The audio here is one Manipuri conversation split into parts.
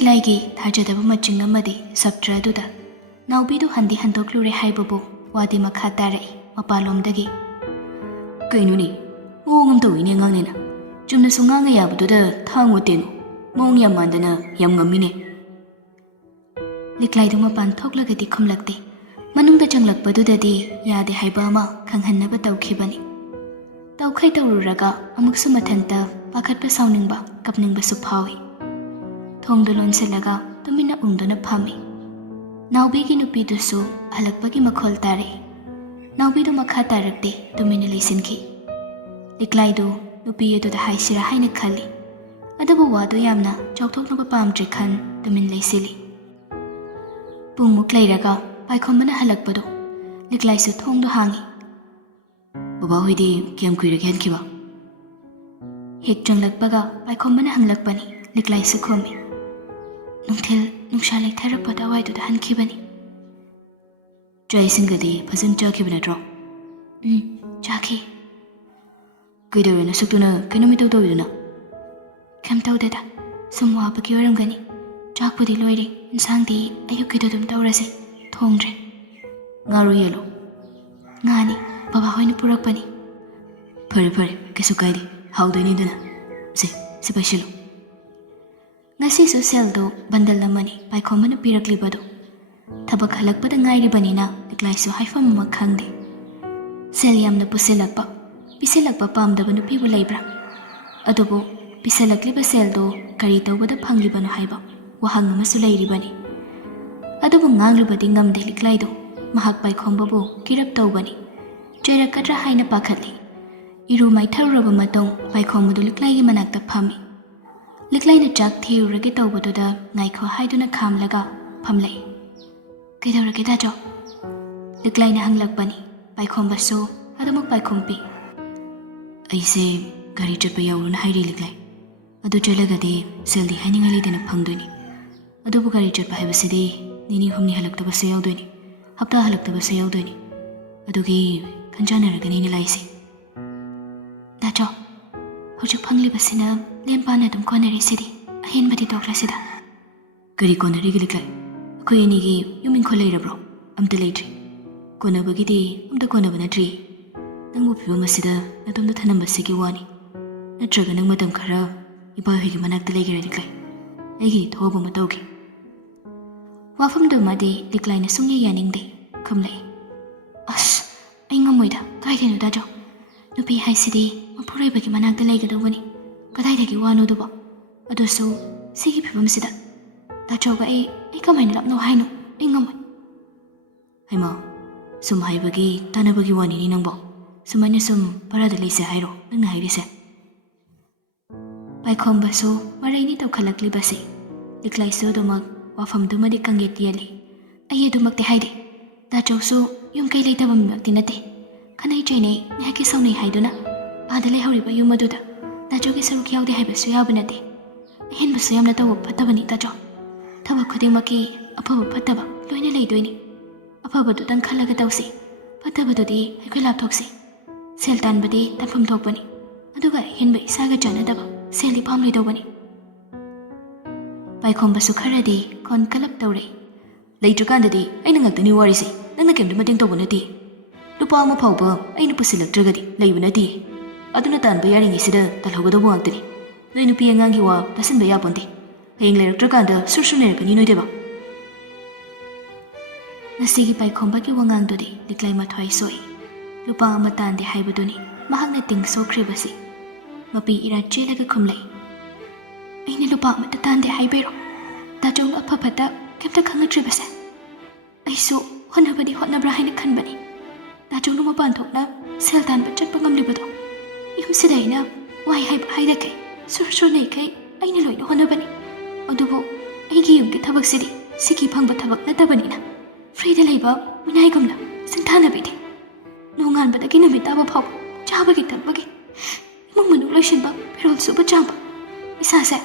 ꯂꯤꯛꯂꯥꯏꯒꯤ ꯊꯥꯖꯗꯕ ꯃꯆꯤꯡ ꯑꯃꯗꯤ ꯁꯞꯇ꯭ꯔ ꯑꯗꯨꯗ ꯅꯥꯎꯕꯤꯗꯨ ꯍꯟꯗꯤ ꯍꯟꯗꯣꯛꯂꯨꯔꯦ ꯍꯥꯏꯕꯕꯨ ꯋꯥꯗꯤ ꯃꯈꯥ ꯇꯥꯔꯛꯏ ꯃꯄꯥꯟꯂꯣꯝꯗꯒꯤ꯫ ꯀꯩꯅꯣꯅꯦ ꯃꯑꯣꯡ ꯑꯃ ꯇꯧꯏꯅꯦ ꯑꯉꯥꯡꯅꯦꯅ ꯆꯨꯝꯅꯁꯨ ꯉꯥꯡꯉ ꯌꯥꯕꯗꯨꯗ ꯊꯥꯡꯉꯣ ꯇꯦꯡꯉꯣ ꯃꯑꯣꯡ ꯌꯥꯝ ꯃꯥꯟꯗꯅ ꯌꯥꯝ ꯉꯝꯃꯤꯅꯦ꯫ ꯂꯤꯛꯂꯥꯏꯗꯨ ꯃꯄꯥꯟ ꯊꯣꯛꯂꯒꯗꯤ ꯈꯨꯝꯂꯛꯇꯦ꯫ ꯃꯅꯨꯡꯗ ꯆꯪꯂꯛꯄꯗꯨꯗꯗꯤ ꯌꯥꯗꯦ ꯍꯥꯏꯕ ꯑꯃ ꯈꯪꯍꯟꯅꯕ ꯇꯧꯈꯤꯕꯅꯤ꯫ ꯇꯧꯈꯩ ꯇꯧꯔꯨꯔꯒ ꯑꯃꯨꯛꯁꯨ ꯃꯊꯟꯇ ꯄꯥꯈꯠꯄ ꯁꯥꯎꯅꯤꯡꯕ ꯀꯞꯅꯤꯡꯕꯁꯨ ꯐꯥꯎꯏ꯫ ꯊꯣꯡꯗꯨ ꯂꯣꯟꯁꯤꯜꯂꯒ ꯇꯨꯃꯤꯟꯅ ꯎꯪꯗꯨꯅ ꯐꯝꯃꯤ꯫ ꯅꯥꯎꯕꯤꯒꯤ ꯅꯨꯄꯤꯗꯨꯁꯨ ꯍꯜꯂꯛꯄꯒꯤ ꯃꯈꯣꯜ ꯇꯥꯔꯛꯏ꯫ ꯅꯥꯎꯕꯤꯗꯨ ꯃꯈꯥ ꯇꯥꯔꯛꯇꯦ, ꯇꯨꯃꯤꯟꯅ ꯂꯩꯁꯤꯟꯈꯤ꯫ ꯂꯤꯛꯂꯥꯏꯗꯨ ꯅꯨꯄꯤ ꯑꯗꯨꯗ ꯍꯥꯏꯁꯤꯔꯥ ꯍꯥꯏꯅ ꯈꯜꯂꯤ, ꯑꯗꯨꯕꯨ ꯋꯥꯗꯨ ꯌꯥꯝꯅ ꯆꯥꯎꯊꯣꯛꯅꯕ ꯄꯥꯝꯗ꯭ꯔꯦ ꯈꯟ ꯇꯨꯃꯤꯟ ꯂꯩꯁꯤꯜꯂꯤ꯫ ꯄꯨꯡꯃꯨꯛ ꯂꯩꯔꯒ ꯄꯥꯏꯈꯣꯝꯕꯅ ꯍꯜꯂꯛꯄꯗꯨ ꯂꯤꯛꯂꯥꯏꯁꯨ ꯊꯣꯡꯗꯨ ꯍꯥꯡꯉꯤ꯫ ꯕꯕꯥꯍꯣꯏꯗꯤ ꯀꯌꯥꯝ ꯀꯨꯏꯔꯒꯦ ꯍꯟꯈꯤꯕ? ꯍꯦꯛ ꯆꯪꯂꯛꯄꯒ ꯄꯥꯏꯈꯣꯝꯕꯅ ꯍꯪꯂꯛꯄꯅꯤ꯫ ꯂꯤꯛꯂꯥꯏꯁꯨ ꯈꯨꯝꯃꯤ, ꯅꯨꯡꯊꯤꯜ ꯅꯨꯡꯁꯥ ꯂꯩꯊꯔꯛꯄ ꯑꯗꯨꯋꯥꯏꯗꯨꯗ ꯍꯟꯈꯤꯕꯅꯤ꯫ ꯆꯥꯛ ꯏꯁꯤꯡꯒꯗꯤ ꯐꯖꯅ ꯆꯥꯈꯤꯕ ꯅꯠꯇ꯭ꯔꯣ? ꯆꯥꯈꯤ꯫ ꯀꯩꯗꯧꯔꯦ ꯅꯁꯛꯇꯨꯅ ꯀꯩꯅꯣꯝ ꯏꯇꯧ ꯇꯧꯏꯗꯨꯅ? ꯀꯩꯝ ꯇꯧꯗꯦꯗ, ꯁꯨꯝ ꯋꯥꯕꯒꯤ ꯑꯣꯏꯔꯝꯒꯅꯤ꯫ ꯆꯥꯛꯄꯨꯗꯤ ꯂꯣꯏꯔꯦ, ꯏꯟꯁꯥꯡꯗꯤ ꯑꯌꯨꯛꯀꯤꯗꯨ ꯑꯗꯨꯝ ꯇꯧꯔꯁꯦ, ꯊꯣꯡꯗ꯭ꯔꯦ꯫ ꯉꯥꯔꯣ ꯌꯦꯜꯂꯣ? ꯉꯥꯅꯤ, ꯕꯕꯥꯍꯣꯏꯅ ꯄꯨꯔꯛꯄꯅꯤ꯫ ꯐꯔꯦ ꯐꯔꯦ, ꯀꯩꯁꯨ ꯀꯥꯏꯗꯦ, ꯍꯥꯎꯗꯣꯏꯅꯤꯗꯅ꯫ ꯁꯤ ꯄꯥꯏꯁꯤꯜꯂꯨ꯫ ꯉꯁꯤꯁꯨ ꯁꯦꯜꯗꯨ ꯕꯟꯗꯜ ꯑꯃꯅꯤ ꯄꯥꯏꯈꯣꯝꯕꯅ ꯄꯤꯔꯛꯂꯤꯕꯗꯨ꯫ ꯊꯕꯛ ꯍꯜꯂꯛꯄꯗ ꯉꯥꯏꯔꯤꯕꯅꯤꯅ ꯂꯤꯛꯂꯥꯏꯁꯨ ꯍꯥꯏꯐꯝ ꯑꯃ ꯈꯪꯗꯦ꯫ ꯁꯦꯜ ꯌꯥꯝꯅ ꯄꯤꯁꯤꯜꯂꯛꯄ ꯄꯥꯝꯗꯕ ꯅꯨꯄꯤꯕꯨ ꯂꯩꯕ꯭ꯔꯥ? ꯑꯗꯨꯕꯨ ꯄꯤꯁꯤꯜꯂꯛꯂꯤꯕ ꯁꯦꯜꯗꯨ ꯀꯔꯤ ꯇꯧꯕꯗ ꯐꯪꯂꯤꯕꯅꯣ ꯍꯥꯏꯕ ꯋꯥꯍꯪ ꯑꯃꯁꯨ ꯂꯩꯔꯤꯕꯅꯤ꯫ ꯑꯗꯨꯕꯨ ꯉꯥꯡꯂꯨꯕꯗꯤ ꯉꯝꯗꯦ ꯂꯤꯛꯂꯥꯏꯗꯨ꯫ ꯃꯍꯥꯛ ꯄꯥꯏꯈꯣꯝꯕꯕꯨ ꯀꯤꯔꯞ ꯇꯧꯕꯅꯤ꯫ ꯆꯩꯔꯛꯀꯗ꯭ꯔꯥ ꯍꯥꯏꯅ ꯄꯥꯈꯠꯂꯤ꯫ ꯏꯔꯨ ꯃꯥꯏꯊꯔꯨꯔꯕ ꯃꯇꯨꯡ ꯄꯥꯏꯈꯣꯝꯕꯗꯨ ꯂꯤꯛꯂꯥꯏꯒꯤ ꯃꯅꯥꯛꯇ ꯐꯝꯃꯤ꯫ ꯂꯤꯛꯂꯥꯏꯅ ꯆꯥꯛ ꯊꯤꯔꯨꯔꯒꯦ ꯇꯧꯕꯗꯨꯗ ꯉꯥꯏꯈꯣ ꯍꯥꯏꯗꯨꯅ ꯈꯥꯝꯂꯒ ꯐꯝꯂꯛꯏ꯫ ꯀꯩꯗꯧꯔꯒꯦ ꯗꯥꯖꯧ? ꯂꯤꯛꯂꯥꯏꯅ ꯍꯪꯂꯛꯄꯅꯤ꯫ ꯄꯥꯏꯈꯣꯝꯕꯁꯨ ꯑꯗꯨꯃꯛ ꯄꯥꯏꯈꯨꯝ ꯄꯤ꯫ ꯑꯩꯁꯦ ꯒꯥꯔꯤ ꯆꯠꯄ ꯌꯥꯎꯔꯨꯅ ꯍꯥꯏꯔꯤ ꯂꯤꯛꯂꯥꯏ꯫ ꯑꯗꯨ ꯆꯠꯂꯒꯗꯤ ꯁꯦꯜꯗꯤ ꯍꯥꯏꯅꯤꯡꯉꯥꯏ ꯂꯩꯇꯅ ꯐꯪꯗꯣꯏꯅꯤ꯫ ꯑꯗꯨꯕꯨ ꯒꯥꯔꯤ ꯆꯠꯄ ꯍꯥꯏꯕꯁꯤꯗꯤ ꯅꯤꯅꯤ ꯍꯨꯝꯅꯤ ꯍꯜꯂꯛꯇꯕꯁꯨ ꯌꯥꯎꯗꯣꯏꯅꯤ, ꯍꯞꯇꯥ ꯍꯜꯂꯛꯇꯕꯁꯨ ꯌꯥꯎꯗꯣꯏꯅꯤ꯫ ꯑꯗꯨꯒꯤ ꯈꯟꯖꯥꯟꯅꯔꯒꯅꯤꯅ ꯂꯥꯛꯏꯁꯦ꯫ ꯗꯥꯖꯧ, ꯍꯧꯖꯤꯛ ꯐꯪꯂꯤꯕꯁꯤꯅ ꯂꯦꯝ ꯄꯥꯅ ꯑꯗꯨꯝ ꯀꯣꯟꯅꯔꯤꯁꯤꯗꯤ, ꯑꯍꯦꯟꯕꯗꯤ ꯇꯣꯛꯂꯁꯤꯗ꯫ ꯀꯔꯤ ꯀꯣꯟꯅꯔꯤꯒꯦ ꯂꯤꯛꯂꯥꯏ? ꯑꯩꯈꯣই ꯑꯅꯤꯒꯤ ꯌꯨꯝ ꯏꯪꯈꯣꯜ ꯂꯩꯔꯕ꯭ꯔꯣ? ꯑꯝꯇ ꯂꯩꯇ꯭ꯔꯤ꯫ ꯀꯣꯟꯅꯕꯒꯤꯗꯤ ꯑꯝꯇ ꯀꯣꯟꯅꯕ ꯅꯠꯇ꯭ꯔꯤ꯫ ꯅꯪꯕꯨ ꯐꯤꯕꯝ ꯑꯁꯤꯗ ꯅꯇꯣꯝꯇ ꯊꯅꯝꯕꯁꯤꯒꯤ ꯋꯥꯅꯤ꯫ ꯅꯠꯇ꯭ꯔꯒ ꯅꯪ ꯃꯇꯝ ꯈꯔ ꯏꯄꯥꯍꯣꯏꯒꯤ ꯃꯅꯥꯛꯇ ꯂꯩꯒꯦꯔꯥ ꯂꯤꯛꯂꯥꯏ? ꯑꯩꯒꯤ ꯊꯧꯕ ꯑꯃ ꯇꯧꯒꯦ꯫ ꯋꯥꯐꯝꯗꯨꯃꯗꯤ ꯂꯤꯛꯂꯥꯏꯅ ꯁꯨꯡꯌꯥ ꯌꯥꯅꯤꯡꯗꯦ, ꯈꯨꯝꯂꯛꯏ꯫ ꯑꯁ, ꯑꯩ ꯉꯝꯃꯣꯏꯗ, ꯀꯥꯏꯗꯩꯅꯣ ꯗꯥꯖꯧ? ꯅꯨꯄꯤ ꯍꯥꯏꯁꯤꯗꯤ ꯃꯄꯨꯔꯣꯏꯕꯒꯤ ꯃꯅꯥꯛꯇ ꯂꯩꯒꯗꯧꯕꯅꯤ, ꯀꯗꯥꯏꯗꯒꯤ ꯋꯥꯅꯣꯗꯨꯕꯣ? ꯑꯗꯨꯁꯨ ꯁꯤꯒꯤ ꯐꯤꯕꯝꯁꯤꯗ ꯗꯥꯖꯧꯒ ꯑꯩ ꯀꯃꯥꯏꯅ ꯂꯥꯞꯅꯧ ꯍꯥꯏꯅꯣ? ꯑꯩ ꯉꯝꯃꯣꯏ꯫ ꯍꯩꯃꯥ, ꯁꯨꯝ ꯍꯥꯏꯕꯒꯤ ꯇꯥꯟꯅꯕꯒꯤ ꯋꯥꯅꯤꯅꯤ ꯅꯪꯕꯣ꯫ ꯁꯨꯃꯥꯏꯅ ꯁꯨꯝ ꯚꯔꯥꯗ ꯂꯩꯁꯦ ꯍꯥꯏꯔꯣ ꯅꯪꯅ ꯍꯥꯏꯔꯤꯁꯦ? ꯄꯥꯏꯈꯣꯝꯕꯁꯨ ꯃꯔꯩꯅꯤ ꯇꯧꯈꯠꯂꯛꯂꯤꯕꯁꯤ꯫ ꯂꯤꯛꯂꯥꯏꯁꯨ ꯑꯗꯨꯃꯛ ꯋꯥꯐꯝꯗꯨꯃꯗꯤ ꯀꯪꯌꯦꯠ ꯌꯦꯜꯂꯤ꯫ ꯑꯩ ꯑꯗꯨꯃꯛꯇꯤ ꯍꯥꯏꯗꯦ꯫ ꯗꯥꯖꯧꯁꯨ ꯌꯨꯝ ꯀꯩ ꯂꯩꯇꯕ ꯃꯤꯃꯛꯇꯤ ꯅꯠꯇꯦ꯫ ꯈꯟꯅꯩ ꯆꯩꯅꯩ ꯉꯥꯏꯍꯥꯛꯀꯤ ꯁꯥꯎꯅꯩ ꯍꯥꯏꯗꯨꯅ ꯑꯥꯗ ꯂꯩꯍꯧꯔꯤꯕ ꯌꯨꯝ ꯑꯗꯨꯗ ꯗꯥꯖꯧꯒꯤ ꯁꯔꯨꯛ ꯌꯥꯎꯗꯦ ꯍꯥꯏꯕꯁꯨ ꯌꯥꯕ ꯅꯠꯇꯦ꯫ ꯑꯍꯦꯟꯕꯁꯨ ꯌꯥꯝꯅ ꯇꯧꯕ ꯐꯠꯇꯕꯅꯤ ꯗꯥꯖꯧ꯫ ꯊꯕꯛ ꯈꯨꯗꯤꯡꯃꯛꯀꯤ ꯑꯐꯕ ꯐꯠꯇꯕ ꯂꯣꯏꯅ ꯂꯩꯗꯣꯏꯅꯤ꯫ ꯑꯐꯕꯗꯨꯇꯪ ꯈꯜꯂꯒ ꯇꯧꯁꯤ, ꯐꯠꯇꯕꯗꯨꯗꯤ ꯑꯩꯈꯣꯏ ꯂꯥꯞꯊꯣꯛꯁꯤ꯫ ꯁꯦꯜ ꯇꯥꯟꯕꯗꯤ ꯇꯥꯟꯐꯝ ꯊꯣꯛꯄꯅꯤ, ꯑꯗꯨꯒ ꯑꯍꯦꯟꯕ ꯏꯁꯥꯒ ꯆꯥꯟꯅꯗꯕ ꯁꯦꯜꯗꯤ ꯄꯥꯝꯂꯣꯏꯗꯧꯕꯅꯤ꯫ ꯄꯥꯏꯈꯣꯝꯕꯁꯨ ꯈꯔꯗꯤ ꯈꯣꯟ ꯀꯂꯞ ꯇꯧꯔꯛꯏ꯫ ꯂꯩꯇ꯭ꯔꯀꯥꯟꯗꯗꯤ ꯑꯩꯅ ꯉꯥꯛꯇꯅꯤ ꯋꯥꯔꯤꯁꯦ, ꯅꯪꯅ ꯀꯩꯝꯇ ꯃꯇꯦꯡ ꯇꯧꯕ ꯅꯠꯇꯦ꯫ ꯂꯨꯄꯥ ꯑꯃ ꯐꯥꯎꯕ ꯑꯩꯅ ꯄꯨꯁꯤꯜꯂꯛꯇ꯭ꯔꯒꯗꯤ ꯂꯩꯕ ꯅꯠꯇꯦ꯫ ꯑꯗꯨꯅ ꯇꯥꯟꯕ ꯌꯥꯔꯤꯉꯩꯁꯤꯗ ꯇꯥꯜꯍꯧꯒꯗꯧꯕ ꯉꯥꯛꯇꯅꯤ꯫ ꯅꯣꯏ ꯅꯨꯄꯤ ꯑꯉꯥꯡꯒꯤ ꯋꯥ ꯇꯥꯁꯤꯟꯕ ꯌꯥꯄꯣꯟꯇꯦ꯫ ꯍꯌꯦꯡ ꯂꯩꯔꯛꯇ꯭ꯔꯀꯥꯟꯗ ꯁꯨꯔ ꯂꯩꯔꯛꯀꯅꯤ ꯅꯣꯏꯗꯦꯕ꯫ ꯉꯁꯤꯒꯤ ꯄꯥꯏꯈꯣꯝꯕꯒꯤ ꯋꯥꯉꯥꯡꯗꯨꯗꯤ ꯂꯤꯛꯂꯥꯏ ꯃꯊ꯭ꯋꯥꯏ ꯁꯣꯛꯏ꯫ ꯂꯨꯄꯥ ꯑꯃ ꯇꯥꯟꯗꯦ ꯍꯥꯏꯕꯗꯨꯅꯤ ꯃꯍꯥꯛꯅ ꯇꯤꯡ ꯁꯣꯛꯈ꯭ꯔꯤꯕꯁꯤ꯫ ꯃꯄꯤ ꯏꯔꯥ ꯆꯦꯜꯂꯒ ꯈꯨꯝꯂꯛꯏ꯫ ꯑꯩꯅ ꯂꯨꯄꯥ ꯑꯃꯠꯇ ꯇꯥꯟꯗꯦ ꯍꯥꯏꯕꯩꯔꯣ ꯗꯥꯖꯧꯅ ꯑꯐ ꯐꯠꯇ ꯀꯩꯝꯇ ꯈꯪꯉꯛꯇ꯭ꯔꯤꯕꯁꯦ? ꯑꯩꯁꯨ ꯍꯣꯠꯅꯕꯗꯤ ꯍꯣꯠꯅꯕ꯭ꯔꯥ ꯍꯥꯏꯅ ꯈꯟꯕꯅꯤ꯫ ꯗꯥꯖꯧꯅ ꯃꯄꯥꯟ ꯊꯣꯛꯅ ꯁꯦꯜ ꯇꯥꯟꯕ ꯆꯠꯄ ꯉꯝꯂꯤꯕꯗꯣ ꯌꯨꯝꯁꯤꯗ ꯑꯩꯅ ꯋꯥꯏ ꯍꯥꯏꯕ ꯍꯥꯏꯗꯈꯩ ꯁꯨꯔ ꯂꯩꯈꯩ ꯑꯩꯅ ꯂꯣꯏꯅ ꯍꯣꯠꯅꯕꯅꯤ꯫ ꯑꯗꯨꯕꯨ ꯑꯩꯒꯤ ꯌꯨꯝꯒꯤ ꯊꯕꯛꯁꯤꯗꯤ ꯁꯤꯀꯤ ꯐꯪꯕ ꯊꯕꯛ ꯅꯠꯇꯕꯅꯤꯅ ꯐ꯭ꯔꯤꯗ ꯂꯩꯕ ꯃꯤꯅꯥꯏꯒꯨꯝꯅ ꯁꯤꯡꯊꯥꯅꯕꯤꯗꯦ꯫ ꯅꯣꯡꯉꯥꯟꯕꯗꯒꯤ ꯅꯨꯃꯤꯠ ꯇꯥꯕ ꯐꯥꯎꯕ ꯆꯥꯕꯒꯤ ꯊꯛꯄꯒꯤ, ꯏꯃꯨꯡ ꯃꯅꯨꯡ ꯂꯣꯏꯁꯤꯟꯕ, ꯐꯤꯔꯣꯜ ꯁꯨꯕ ꯆꯥꯝꯕ, ꯏꯁꯥꯁꯦ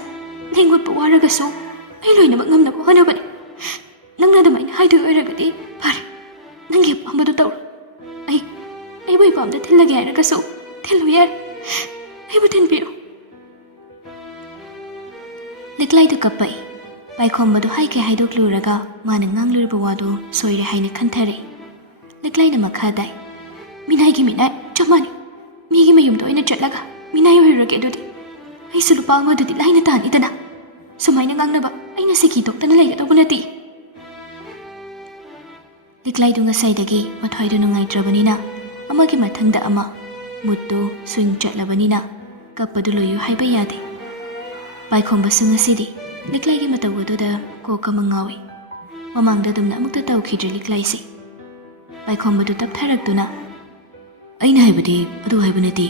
ꯂꯦꯡꯒꯣꯠꯄ ꯋꯥꯔꯒꯁꯨ ꯑꯩ ꯂꯣꯏꯅꯃꯛ ꯉꯝꯅꯕ ꯍꯣꯠꯅꯕꯅꯤ꯫ ꯅꯪꯅ ꯑꯗꯨꯃꯥꯏꯅ ꯍꯥꯏꯗꯣꯏ ꯑꯣꯏꯔꯒꯗꯤ ꯐꯔꯦ, ꯅꯪꯒꯤ ꯑꯄꯥꯝꯕꯗꯨ ꯇꯧꯔꯣ꯫ ꯑꯩꯕꯨ ꯏꯄꯥꯝꯗ ꯊꯤꯜꯂꯒꯦ ꯍꯥꯏꯔꯒꯁꯨ ꯊꯤꯜꯂꯨ ꯌꯥꯔꯦ, ꯑꯩꯕꯨ ꯊꯤꯟꯕꯤꯔꯣ꯫ ꯂꯤꯛꯂꯥꯏꯗꯨ ꯀꯞꯄꯛꯏ꯫ ꯄꯥꯏꯈꯣꯝꯕꯗꯨ ꯍꯥꯏꯒꯦ ꯍꯥꯏꯗꯣꯛꯂꯨꯔꯒ ꯃꯥꯅ ꯉꯥꯡꯂꯨꯔꯤꯕ ꯋꯥꯗꯨ ꯁꯣꯏꯔꯦ ꯍꯥꯏꯅ ꯈꯟꯊꯔꯛꯏ꯫ ꯂꯤꯛꯂꯥꯏꯅ ꯃꯈꯥ ꯇꯥꯏ, ꯃꯤꯅꯥꯏꯒꯤ ꯃꯤꯅꯥꯏ ꯆꯞ ꯃꯥꯟꯅꯩ, ꯃꯤꯒꯤ ꯃꯌꯨꯝꯗ ꯑꯣꯏꯅ ꯆꯠꯂꯒ ꯃꯤꯅꯥꯏ ꯑꯣꯏꯔꯨꯔꯒꯦ ꯑꯗꯨꯗꯤ ꯑꯩꯁꯨ ꯂꯨꯄꯥ ꯑꯃꯗꯨꯗꯤ ꯂꯥꯏꯅ ꯇꯥꯅꯤꯗꯅ, ꯁꯨꯃꯥꯏꯅ ꯉꯥꯡꯅꯕ ꯑꯩꯅ ꯁꯤꯀꯤ ꯇꯣꯛꯇꯅ ꯂꯩꯒꯗꯧꯕ ꯅꯠꯇꯦ꯫ ꯂꯤꯛꯂꯥꯏꯗꯨ ꯉꯁꯥꯏꯗꯒꯤ ꯃꯊ꯭ꯋꯥꯏꯗꯨ ꯅꯨꯡꯉꯥꯏꯇ꯭ꯔꯕꯅꯤꯅ ꯑꯃꯒꯤ ꯃꯊꯪꯗ ꯑꯃ ꯃꯨꯠꯇꯨ ꯁ꯭ꯋꯤꯡ ꯆꯠꯂꯕꯅꯤꯅ ꯀꯞꯄꯗꯨ ꯂꯣꯏꯌꯨ ꯍꯥꯏꯕ ꯌꯥꯗꯦ꯫ ꯄꯥꯏꯈꯣꯝꯕꯁꯨ ꯉꯁꯤꯗꯤ ꯂꯤꯛꯂꯥꯏꯒꯤ ꯃꯇꯧ ꯑꯗꯨꯗ ꯀꯣꯛ ꯑꯃ ꯉꯥꯎꯏ꯫ ꯃꯃꯥꯡꯗ ꯑꯗꯨꯝꯅ ꯑꯃꯨꯛꯇ ꯇꯧꯈꯤꯗ꯭ꯔꯦ ꯂꯤꯛꯂꯥꯏꯁꯤ꯫ ꯄꯥꯏꯈꯣꯝꯕꯗꯨ ꯇꯞꯊꯔꯛꯇꯨꯅ, ꯑꯩꯅ ꯍꯥꯏꯕꯗꯤ ꯑꯗꯨ ꯍꯥꯏꯕ ꯅꯠꯇꯦ,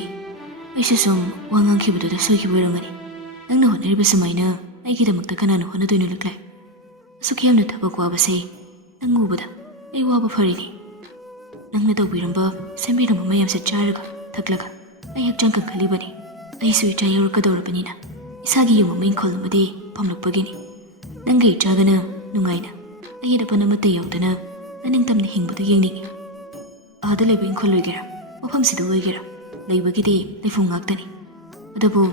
ꯑꯩꯁꯨ ꯁꯨꯝ ꯋꯥ ꯉꯥꯡꯈꯤꯕꯗꯨꯗ ꯁꯣꯏꯈꯤꯕ ꯑꯣꯏꯔꯝꯒꯅꯤ꯫ ꯅꯪꯅ ꯍꯣꯠꯅꯔꯤꯕ ꯁꯨꯃꯥꯏꯅ ꯑꯩꯒꯤꯗꯃꯛꯇ ꯀꯅꯥꯅ ꯍꯣꯠꯅꯗꯣꯏꯅꯣ ꯂꯤꯛꯂꯥꯏ? ꯑꯁꯨꯛ ꯌꯥꯝꯅ ꯊꯕꯛ ꯋꯥꯕꯁꯦ ꯅꯪ ꯎꯕꯗ ꯑꯩ ꯋꯥꯕ ꯐꯔꯤꯅꯤ꯫ ꯅꯪꯅ ꯇꯧꯕꯤꯔꯝꯕ ꯁꯦꯝꯕꯤꯔꯝꯕ ꯃꯌꯥꯝꯁꯦ ꯆꯥꯔꯒ ꯊꯛꯂꯒ ꯑꯩ ꯍꯛꯆꯥꯡ ꯀꯟꯈꯠꯂꯤꯕꯅꯤ꯫ ꯑꯩꯁꯨ ꯏꯆꯥ ꯌꯧꯔꯛꯀꯗꯧꯔꯕꯅꯤꯅ ꯏꯁꯥꯒꯤ ꯌꯨꯝ ꯑꯃ ꯏꯪꯈꯣꯜ ꯑꯃꯗꯤ ꯄꯥꯝꯂꯛꯄꯒꯤꯅꯤ꯫ ꯅꯪꯒ ꯏꯆꯥꯒꯅ ꯅꯨꯡꯉꯥꯏꯅ ꯑꯩꯒꯤ ꯑꯄꯟ ꯑꯃꯠꯇ ꯌꯥꯎꯗꯅ ꯅꯅꯤꯡꯇꯝꯅ ꯍꯤꯡꯕꯗꯨ ꯌꯦꯡꯅꯤꯡꯉꯤ꯫ ꯑꯥꯗ ꯂꯩꯕ ꯏꯪꯈꯣꯜ ꯑꯣꯏꯒꯦꯔꯥ ꯃꯐꯝꯁꯤꯗ ꯑꯣꯏꯒꯦꯔꯥ ꯂꯩꯕꯒꯤꯗꯤ ꯂꯩꯐꯝ ꯉꯥꯛꯇꯅꯤ, ꯑꯗꯨꯕꯨ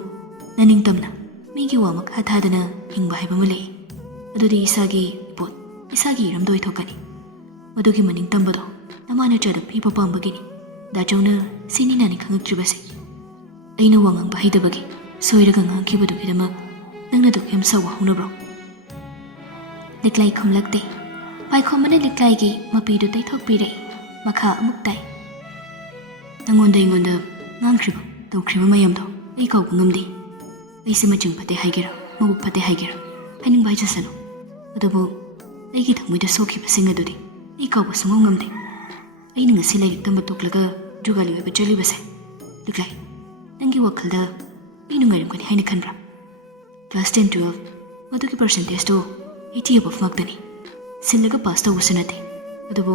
ꯅꯅꯤꯡꯇꯝꯅ ꯃꯤꯒꯤ ꯋꯥ ꯃꯈꯥ ꯊꯥꯗꯅ ꯍꯤꯡꯕ ꯍꯥꯏꯕ ꯑꯃ ꯂꯩ꯫ ꯑꯗꯨꯗꯤ ꯏꯁꯥꯒꯤ ꯏꯄꯣꯠ ꯏꯁꯥꯒꯤ ꯏꯔꯝꯗ ꯑꯣꯏꯊꯣꯛꯀꯅꯤ꯫ ꯃꯗꯨꯒꯤ ꯃꯅꯤꯡ ꯇꯝꯕꯗꯣ ꯅꯃꯥꯅꯆꯥꯗ ꯄꯤꯕ ꯄꯥꯝꯕꯒꯤꯅꯤ ꯗꯥꯆꯧꯅ ꯁꯤꯅꯤ ꯅꯥꯅꯤ ꯈꯪꯉꯛꯇ꯭ꯔꯤꯕꯁꯦ꯫ ꯑꯩꯅ ꯋꯥ ꯉꯥꯡꯕ ꯍꯩꯇꯕꯒꯤ ꯁꯣꯏꯔꯒ ꯉꯥꯡꯈꯤꯕꯗꯨꯒꯤꯗꯃꯛ ꯅꯪꯅ ꯑꯗꯨꯛ ꯌꯥꯝ ꯁꯥꯎꯕ ꯍꯧꯅꯕ꯭ꯔꯣ? ꯂꯤꯛꯂꯥꯏ ꯈꯨꯝꯂꯛꯇꯦ꯫ ꯄꯥꯏꯈꯣꯝꯕꯅ ꯂꯤꯛꯂꯥꯏꯒꯤ ꯃꯄꯤꯗꯨ ꯇꯩꯊꯣꯛꯄꯤꯔꯛꯏ꯫ ꯃꯈꯥ ꯑꯃꯨꯛ ꯇꯥꯏ, ꯅꯪꯉꯣꯟꯗ ꯑꯩꯉꯣꯟꯗ ꯉꯥꯡꯈ꯭ꯔꯤꯕ ꯇꯧꯈ꯭ꯔꯤꯕ ꯃꯌꯥꯝꯗꯣ ꯑꯩ ꯀꯥꯎꯕ ꯉꯝꯗꯦ꯫ ꯑꯩꯁꯦ ꯃꯆꯤꯡ ꯐꯠꯇꯦ ꯍꯥꯏꯒꯦꯔꯥ ꯃꯕꯨꯛ ꯐꯠꯇꯦ ꯍꯥꯏꯒꯦꯔꯥ ꯍꯥꯏꯅꯤꯡꯕ ꯍꯥꯏꯖꯁꯅꯨ, ꯑꯗꯨꯕꯨ ꯑꯩꯒꯤ ꯊꯃꯣꯏꯗ ꯁꯣꯛꯈꯤꯕꯁꯤꯡ ꯑꯗꯨꯗꯤ ꯑꯩ ꯀꯥꯎꯕ ꯁꯨꯡꯉꯝ ꯉꯝꯗꯦ꯫ ꯑꯩꯅ ꯉꯁꯤ ꯂꯥꯏꯔꯤꯛ ꯇꯝꯕ ꯇꯣꯛꯂꯒ ꯖꯨꯒꯥꯂꯤ ꯑꯣꯏꯕ ꯆꯠꯂꯤꯕꯁꯦ ꯂꯤꯛꯂꯥꯏ, ꯅꯪꯒꯤ ꯋꯥꯈꯜꯗ ꯑꯩ ꯅꯨꯡꯉꯥꯏꯔꯝꯒꯅꯤ ꯍꯥꯏꯅ ꯈꯟꯕ꯭ꯔꯥ? ꯀ꯭ꯂꯥꯁ 10-12 ꯃꯗꯨꯒꯤ ꯄꯔꯁꯦꯟꯇꯦꯖꯇꯣ 80 ꯑꯕꯞ ꯉꯥꯛꯇꯅꯤ꯫ ꯁꯤꯜꯂꯒ ꯄꯥꯁ ꯇꯧꯕꯁꯨ ꯅꯠꯇꯦ, ꯑꯗꯨꯕꯨ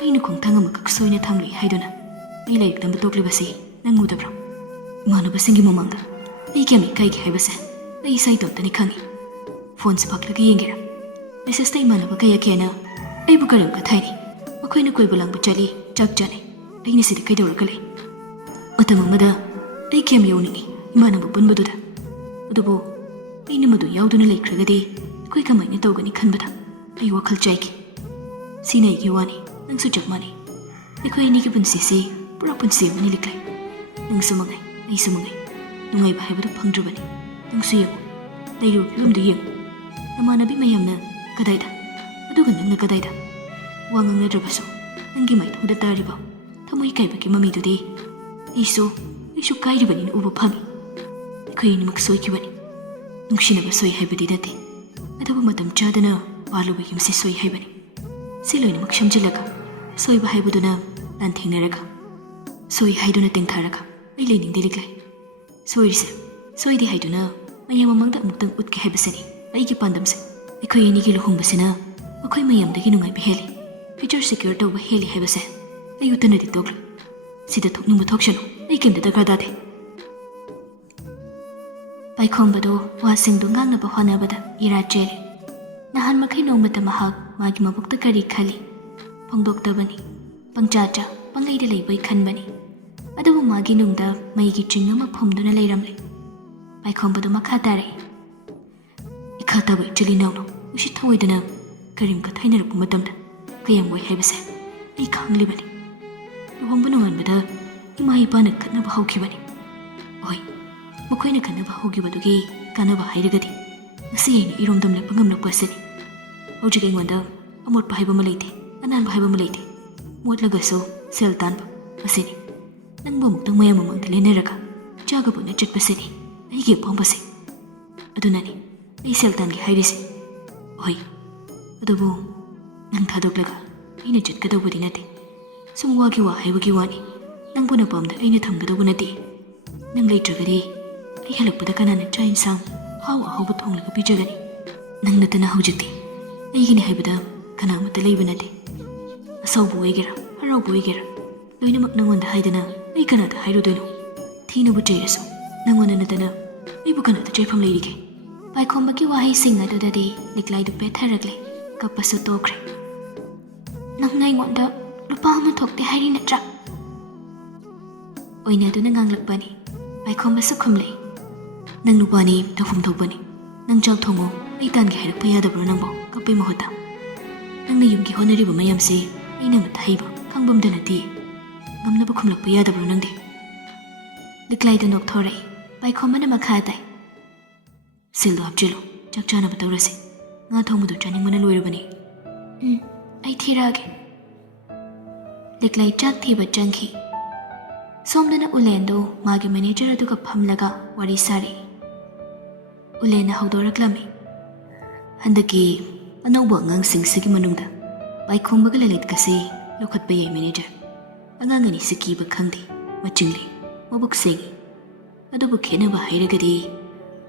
ꯑꯩꯅ ꯈꯣꯡꯊꯥꯡ ꯑꯃꯈꯛ ꯁꯣꯏꯅ ꯊꯝꯂꯛꯏ ꯍꯥꯏꯗꯨꯅ ꯑꯩ ꯂꯥꯏꯔꯤꯛ ꯇꯝꯕ ꯇꯣꯛꯂꯤꯕꯁꯤ ꯅꯪ ꯎꯗꯕ꯭ꯔꯣ? ꯏꯃꯥꯟꯅꯕꯁꯤꯡꯒꯤ ꯃꯃꯥꯡꯗ ꯑꯩ ꯀꯌꯥꯝ ꯏꯀꯥꯏꯒꯦ ꯍꯥꯏꯕꯁꯦ ꯑꯩ ꯏꯁꯥ ꯏꯇꯣꯝꯇꯅꯤ ꯈꯪꯉꯤ꯫ ꯐꯣꯟꯁꯦ ꯐꯥꯛꯂꯒ ꯌꯦꯡꯒꯦꯔꯥ, ꯃꯦꯁꯦꯖꯇ ꯏꯃꯥꯟꯅꯕ ꯀꯌꯥ ꯑꯩꯕꯨ ꯀꯔꯝ ꯀꯊꯥꯏꯅꯤ꯫ ꯃꯈꯣꯏꯅ ꯀꯣꯏꯕ ꯂꯥꯡꯕ ꯆꯠꯂꯤ, ꯆꯥꯛ ꯆꯥꯅꯩ, ꯑꯩꯅ ꯁꯤꯗ ꯀꯩꯗꯧꯔꯒ ꯂꯩ? ꯃꯇꯝ ꯑꯃꯗ ꯑꯩ ꯀꯌꯥꯝ ꯌꯧꯅꯤꯡꯉꯤ ꯏꯃꯥꯟꯅꯕ ꯄꯨꯟꯕꯗꯨꯗ, ꯑꯗꯨꯕꯨ ꯑꯩꯅ ꯃꯗꯨ ꯌꯥꯎꯗꯨꯅ ꯂꯩꯈ꯭ꯔꯒꯗꯤ ꯑꯩꯈꯣꯏ ꯀꯃꯥꯏꯅ ꯇꯧꯒꯅꯤ ꯈꯟꯕꯗ ꯑꯩ ꯋꯥꯈꯜ ꯆꯥꯏꯈꯤ꯫ ꯁꯤꯅ ꯑꯩꯒꯤ ꯋꯥꯅꯤ, ꯅꯪꯁꯨ ꯆꯞ ꯃꯥꯟꯅꯩ꯫ ꯑꯩꯈꯣꯏ ꯑꯅꯤꯒꯤ ꯄꯨꯟꯁꯤꯁꯤ ꯄꯨꯔꯥ ꯄꯨꯟꯁꯤ ꯑꯃꯅꯤ ꯂꯤꯛꯂꯥꯏ꯫ ꯅꯪꯁꯨ ꯃꯉꯥꯏ ꯑꯩꯁꯨ ꯃꯉꯥꯏ ꯅꯨꯡꯉꯥꯏꯕ ꯍꯥꯏꯕꯗꯨ ꯐꯪꯗ꯭ꯔꯕꯅꯤ꯫ ꯅꯪꯁꯨ ꯌꯦꯡꯉꯨ, ꯂꯩꯔꯤꯕ ꯐꯤꯕꯝꯗꯨ ꯌꯦꯡꯉꯨ꯫ ꯅꯃꯥꯟꯅꯕꯤ ꯃꯌꯥꯝꯅ ꯀꯗꯥꯏꯗ, ꯑꯗꯨꯒ ꯅꯪꯅ ꯀꯗꯥꯏꯗ? ꯋꯥ ꯉꯥꯡꯅꯗ꯭ꯔꯕꯁꯨ ꯅꯪꯒꯤ ꯃꯥꯏꯊꯣꯡꯗ ꯇꯥꯔꯤꯕ ꯊꯃꯣꯏ ꯀꯥꯏꯕꯒꯤ ꯃꯃꯤꯗꯨꯗꯤ ꯑꯩꯁꯨ ꯀꯥꯏꯔꯤꯕꯅꯤꯅ ꯎꯕ ꯐꯪꯉꯤ꯫ ꯑꯩꯈꯣꯏ ꯑꯅꯤꯃꯛ ꯁꯣꯏꯈꯤꯕꯅꯤ꯫ ꯅꯨꯡꯁꯤꯅꯕ ꯁꯣꯏ ꯍꯥꯏꯕꯗꯤ ꯅꯠꯇꯦ, ꯑꯗꯨꯕꯨ ꯃꯇꯝ ꯆꯥꯗꯅ ꯄꯥꯜꯂꯨꯕ ꯌꯨꯝꯁꯤ ꯁꯣꯏ ꯍꯥꯏꯕꯅꯤ꯫ ꯁꯤ ꯂꯣꯏꯅꯃꯛ ꯁꯝꯖꯤꯜꯂꯒ ꯁꯣꯏꯕ ꯍꯥꯏꯕꯗꯨꯅ ꯂꯥꯟꯊꯦꯡꯅꯔꯒ, ꯁꯣꯏ ꯍꯥꯏꯗꯨꯅ ꯇꯦꯡꯊꯔꯒ ꯑꯩ ꯂꯩꯅꯤꯡꯗꯦ ꯂꯤꯛꯂꯥꯏ꯫ ꯁꯣꯏꯔꯤꯁꯦ ꯁꯣꯏꯗꯦ ꯍꯥꯏꯗꯨꯅ ꯃꯌꯥꯝ ꯃꯃꯥꯡꯗ ꯑꯃꯨꯛꯇꯪ ꯎꯠꯀꯦ ꯍꯥꯏꯕꯁꯤꯅꯤ ꯑꯩꯒꯤ ꯄꯥꯟꯗꯝꯁꯦ꯫ ꯑꯩꯈꯣꯏ ꯑꯅꯤꯒꯤ ꯂꯨꯍꯣꯡꯕꯁꯤꯅ ꯑꯩꯈꯣꯏ ꯃꯌꯥꯝꯗꯒꯤ ꯅꯨꯡꯉꯥꯏꯕ ꯍꯦꯜꯂꯤ, ꯐ꯭ꯌꯨꯆꯔ ꯁꯦꯀ꯭ꯌꯣꯔ ꯇꯧꯕ ꯍꯦꯜꯂꯤ ꯍꯥꯏꯕꯁꯦ ꯑꯩ ꯎꯠꯇꯅꯗꯤ ꯇꯣꯛꯂꯣꯏ꯫ ꯁꯤꯗ ꯊꯣꯛꯅꯤꯡꯕ ꯊꯣꯛꯁꯅꯨ, ꯑꯩ ꯀꯩꯝꯇ ꯗꯔꯀꯥꯔ ꯇꯥꯗꯦ꯫ ꯄꯥꯏꯈꯣꯝꯕꯗꯨ ꯋꯥꯁꯤꯡꯗꯨ ꯉꯥꯡꯅꯕ ꯍꯣꯠꯅꯕꯗ ꯏꯔꯥ ꯆꯦꯜꯂꯤ꯫ ꯅꯍꯥꯟ ꯃꯈꯩ ꯅꯣꯡꯃꯇ ꯃꯍꯥꯛ ꯃꯥꯒꯤ ꯃꯕꯨꯛꯇ ꯀꯔꯤ ꯈꯜꯂꯤ ꯐꯣꯡꯗꯣꯛꯇꯕꯅꯤ꯫ ꯄꯪꯆꯥ ꯄꯪꯂꯩꯗ ꯂꯩꯕꯣꯏ ꯈꯟꯕꯅꯤ, ꯑꯗꯨꯕꯨ ꯃꯥꯒꯤ ꯅꯨꯡꯗ ꯃꯩꯒꯤ ꯆꯤꯡ ꯑꯃ ꯐꯨꯝꯗꯨꯅ ꯂꯩꯔꯝꯂꯦ꯫ ꯄꯥꯏꯈꯣꯝꯕꯗꯨ ꯃꯈꯥ ꯇꯥꯔꯛꯏ, ꯏꯈꯥ ꯇꯥꯕ ꯏꯆꯤꯜ ꯏꯅꯥꯎꯅ ꯅꯨꯡꯁꯤ ꯊꯑꯣꯏꯗꯅ ꯀꯔꯤꯝꯀ ꯊꯥꯏꯅꯔꯛꯄ ꯃꯇꯝꯗ ꯀꯌꯥꯝ ꯋꯥꯏ ꯍꯥꯏꯕꯁꯦ ꯑꯩ ꯈꯪꯂꯤꯕꯅꯤ꯫ ꯂꯨꯍꯣꯡꯕ ꯅꯣꯡꯉꯥꯟꯕꯗ ꯏꯃꯥ ꯏꯄꯥꯅ ꯈꯠꯅꯕ ꯍꯧꯈꯤꯕꯅꯤ꯫ ꯍꯣꯏ, ꯃꯈꯣꯏꯅ ꯈꯠꯅꯕ ꯍꯧꯈꯤꯕꯗꯨꯒꯤ ꯀꯥꯟꯅꯕ ꯍꯥꯏꯔꯒꯗꯤ ꯉꯁꯤ ꯑꯩꯅ ꯏꯔꯣꯝꯗꯣꯝ ꯂꯦꯞꯄ ꯉꯝꯂꯛꯄ ꯑꯁꯤꯅꯤ꯫ ꯍꯧꯖꯤꯛ ꯑꯩꯉꯣꯟꯗ ꯑꯃꯣꯠꯄ ꯍꯥꯏꯕ ꯑꯃ ꯂꯩꯇꯦ, ꯑꯅꯥꯟꯕ ꯍꯥꯏꯕ ꯑꯃ ꯂꯩꯇꯦ꯫ ꯃꯣꯠꯂꯒꯁꯨ ꯁꯦꯜ ꯇꯥꯟꯕ ꯑꯁꯤꯅꯤ꯫ ꯅꯪꯕꯨ ꯑꯃꯨꯛꯇꯪ ꯃꯌꯥꯝ ꯃꯃꯥꯡꯗ ꯂꯦꯟꯅꯔꯒ ꯆꯥꯒ ꯄꯨꯟꯅ ꯆꯠꯄꯁꯤꯅꯤ ꯑꯩꯒꯤ ꯑꯄꯥꯝꯕꯁꯦ꯫ ꯑꯗꯨꯅꯅꯤ ꯑꯩ ꯁꯦꯜ ꯇꯥꯟꯒꯦ ꯍꯥꯏꯔꯤꯁꯦ꯫ ꯍꯣꯏ, ꯑꯗꯨꯕꯨ ꯅꯪ ꯊꯥꯗꯣꯛꯂꯒ ꯑꯩꯅ ꯆꯠꯀꯗꯧꯕꯗꯤ ꯅꯠꯇꯦ꯫ ꯁꯨꯝ ꯋꯥꯒꯤ ꯋꯥ ꯍꯥꯏꯕꯒꯤ ꯋꯥꯅꯤ꯫ ꯅꯪꯕꯨ ꯅꯄꯥꯝꯗ ꯑꯩꯅ ꯊꯝꯒꯗꯧꯕ ꯅꯠꯇꯦ꯫ ꯅꯪ ꯂꯩꯇ꯭ꯔꯒꯗꯤ ꯑꯩ ꯍꯜꯂꯛꯄꯗ ꯀꯅꯥꯅ ꯆꯥꯛ ꯏꯟꯁꯥꯡ ꯑꯍꯥꯎꯕ ꯊꯣꯡꯂꯒ ꯄꯤꯖꯒꯅꯤ? ꯅꯪ ꯅꯠꯇꯅ ꯍꯧꯖꯤꯛꯇꯤ ꯑꯩꯒꯤꯅꯤ ꯍꯥꯏꯕꯗ ꯀꯅꯥ ꯑꯃꯠꯇ ꯂꯩꯕ ꯅꯠꯇꯦ꯫ ꯑꯁꯥꯎꯕ ꯑꯣꯏꯒꯦꯔꯥ ꯍꯔꯥꯎꯕ ꯑꯣꯏꯒꯦꯔꯥ ꯂꯣꯏꯅꯃꯛ ꯅꯪꯉꯣꯟꯗ ꯍꯥꯏꯗꯅ ꯑꯩ ꯀꯅꯥꯗ ꯍꯥꯏꯔꯨꯗꯣꯏꯅꯣ? ꯊꯤꯅꯕꯨ ꯆꯩꯔꯁꯨ ꯅꯪꯉꯣꯟꯗ ꯅꯠꯇꯅ ꯑꯩꯕꯨ ꯀꯅꯥꯗ ꯆꯩꯐꯝ ꯂꯩꯔꯤꯒꯦ? ꯄꯥꯏꯈꯣꯝꯕꯒꯤ ꯋꯥꯍꯩꯁꯤꯡ ꯑꯗꯨꯗꯗꯤ ꯂꯤꯛꯂꯥꯏꯗꯨ ꯄꯦꯠꯊꯔꯛꯂꯦ, ꯀꯞꯄꯁꯨ ꯇꯣꯛꯈ꯭ꯔꯦ꯫ ꯅꯪꯅ ꯑꯩꯉꯣꯟꯗ ꯂꯨꯄꯥ ꯑꯃ ꯊꯣꯛꯇꯦ ꯍꯥꯏꯔꯤ ꯅꯠꯇ꯭ꯔꯥ? ꯑꯣꯏꯅꯗꯨꯅ ꯉꯥꯡꯂꯛꯄꯅꯤ꯫ ꯄꯥꯏꯈꯣꯝꯕꯁꯨ ꯈꯨꯝꯂꯛꯏ, ꯅꯪ ꯅꯨꯄꯥꯅꯤ ꯇꯧꯐꯝ ꯊꯣꯛꯄꯅꯤ꯫ ꯅꯪ ꯆꯥꯛ ꯊꯣꯡꯉꯣ, ꯑꯩ ꯇꯥꯟꯒꯦ ꯍꯥꯏꯔꯛꯄ ꯌꯥꯗꯕ꯭ꯔꯣ ꯅꯪꯕꯣ ꯀꯞꯄꯩ ꯃꯍꯨꯠꯇ ꯅꯪꯅ ꯌꯨꯝꯒꯤ ꯍꯣꯠꯅꯔꯤꯕ ꯃꯌꯥꯝꯁꯤ ꯑꯩꯅ ꯑꯃꯠꯇ ꯍꯩꯕ ꯈꯪꯕꯝꯗ ꯅꯠꯇꯦ ꯉꯝꯅꯕ ꯈꯨꯝꯂꯛꯄ ꯌꯥꯗꯕ꯭ꯔꯣ ꯅꯪꯗꯤ ꯂꯤꯛꯂꯥꯏꯗ ꯅꯣꯛꯊꯣꯔꯛꯏ ꯄꯥꯏꯈꯣꯝꯕꯅ ꯃꯈꯥ ꯇꯥꯏ ꯁꯦꯜꯗꯣ ꯍꯥꯞꯆꯤꯜꯂꯨ ꯆꯥꯛ ꯆꯥꯅꯕ ꯇꯧꯔꯁꯤ ꯉꯥ ꯊꯣꯡꯕꯗꯨ ꯆꯥꯅꯤꯡꯕꯅ ꯂꯣꯏꯔꯕꯅꯤ ꯑꯩ ꯊꯤꯔꯛꯑꯒꯦ ꯂꯤꯛꯂꯥꯏ ꯆꯥꯛ ꯊꯤꯕ ꯆꯪꯈꯤ ꯁꯣꯝꯗꯅ ꯎꯂꯦꯟꯗꯨ ꯃꯥꯒꯤ ꯃꯦꯅꯦꯖꯔ ꯑꯗꯨꯒ ꯐꯝꯂꯒ ꯋꯥꯔꯤ ꯁꯥꯔꯛꯏ ꯎꯂꯦꯟꯅ ꯍꯧꯗꯣꯔꯛꯂꯝꯃꯤ ꯍꯟꯗꯛꯀꯤ ꯑꯅꯧꯕ ꯑꯉꯥꯡꯁꯤꯡꯁꯤꯒꯤ ꯃꯅꯨꯡꯗ ꯄꯥꯏꯈꯣꯝꯕꯒ ꯂꯂꯤꯠꯀꯁꯦ ꯂꯧꯈꯠꯄ ꯌꯥꯏ ꯃꯦꯅꯦꯖꯔ ꯑꯉꯥꯡ ꯑꯅꯤꯁꯤ ꯀꯤꯕ ꯈꯪꯗꯦ ꯃꯆꯤꯡ ꯂꯩ ꯃꯕꯨꯛ ꯁꯦꯡꯉꯤ ꯑꯗꯨꯕꯨ ꯈꯦꯠꯅꯕ ꯍꯥꯏꯔꯒꯗꯤ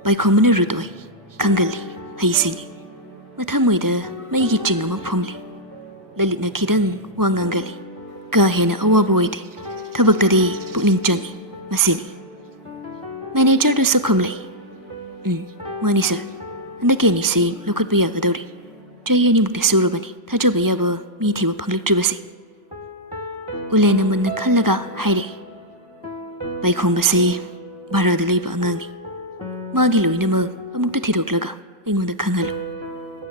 ꯄꯥꯏꯈꯣꯝꯕꯅ ꯔꯨꯗꯣꯏ ꯈꯪꯒꯜꯂꯤ ꯍꯩꯁꯤꯡꯉꯤ ꯃꯊꯃꯣꯏꯗ ꯃꯩꯒꯤ ꯆꯤꯡ ꯑꯃ ꯐꯨꯝꯂꯤ ꯂꯂꯤꯠꯅ ꯈꯤꯇꯪ ꯋꯥ ꯉꯥꯡꯒꯜꯂꯤ ꯀꯥ ꯍꯦꯟꯅ ꯑꯋꯥꯕ ꯑꯣꯏꯗꯦ ꯊꯕꯛꯇꯗꯤ ꯄꯨꯛꯅꯤꯡ ꯆꯪꯉꯤ ꯃꯁꯤꯅꯤ ꯃꯦꯅꯦꯖꯔꯗꯨꯁꯨ ꯈꯨꯝꯂꯛꯏ ꯃꯥꯅꯤ ꯁꯔ ꯍꯟꯗꯛꯀꯤ ꯑꯅꯤꯁꯤ ꯂꯧꯈꯠꯄ ꯌꯥꯒꯗꯧꯔꯤ ꯆꯍꯤ ꯑꯅꯤꯃꯨꯛꯇꯤ ꯁꯨꯔꯕꯅꯤ ꯊꯥꯖꯕ ꯌꯥꯕ ꯃꯤ ꯊꯤꯕ ꯐꯪꯂꯛꯇ꯭ꯔꯤꯕꯁꯤ ꯎꯂꯦꯟꯅ ꯃꯨꯟꯅ ꯈꯜꯂꯒ ꯍꯥꯏꯔꯛꯏ ꯄꯥꯏꯈꯣꯝꯕꯁꯤ ꯚꯔꯥꯗ ꯂꯩꯕ ꯑꯉꯥꯡꯅꯤ ꯃꯥꯒꯤ ꯂꯣꯏꯅꯃꯛ ꯑꯃꯨꯛꯇ ꯊꯤꯗꯣꯛꯂꯒ ꯑꯩꯉꯣꯟꯗ ꯈꯪꯍꯜꯂꯨ